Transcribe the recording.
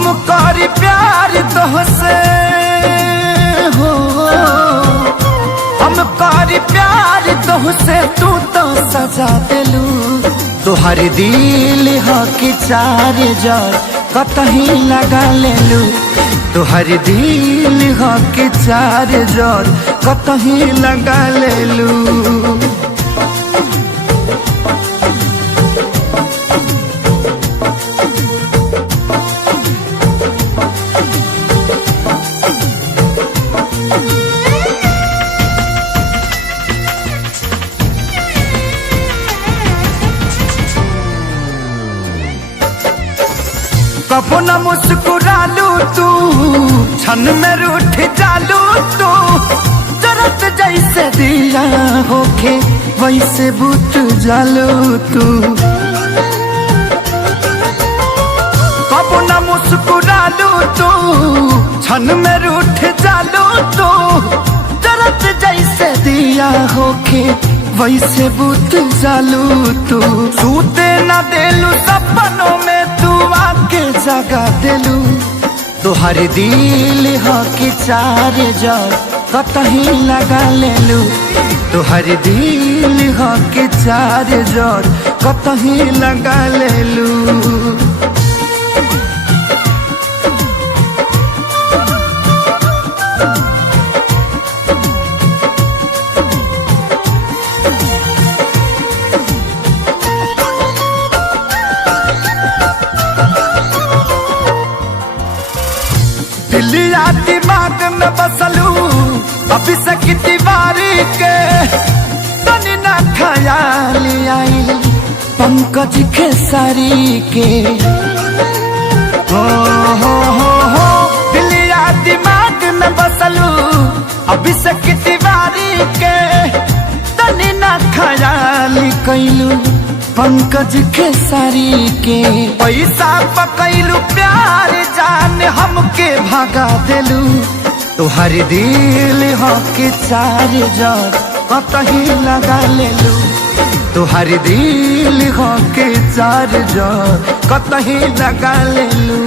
हम करी प्यार तोहसे हो, हम करी प्यार तोहसे, तू तो सजा दिलू। तोहर दिल हो कि चार जार कतही लगा लेलू। तोहर दिल हो कि चार जार कतही लगा लेलू। कबो न मुस्कुरालू तू, क्षण में रूठ जालू तू। जरत जैसे दिया होके वैसे बुझ जालू तू। कबो न मुस्कुरालू तू, क्षण में रूठ जालू तू। जरत जैसे दिया होके वैसे बुझ जालू तू। सूते न देलू सपनों में तू आके जगा दिलू। तोहर दिल हो कि चार जार कतही लगा लेलू। तोहर दिल हो कि चार जार कतही लगा लेलू। दिलिया दिमाग में बसलू अभी से दीवारी के। तनी ना ख्याल आई पंकज खेसारी के। हो दिलिया दिमाग में बसलू अभी से दीवारी के। तनी ना ख्याल कैलू पंकज खेसारी के। पैसा पकैलू प्यार जान हमके भागा दिलू। तोहर दिल हो कि चार जार कतही लगा लेलू। तोहर दिल हो कि चार जार कतही लगा लेलू।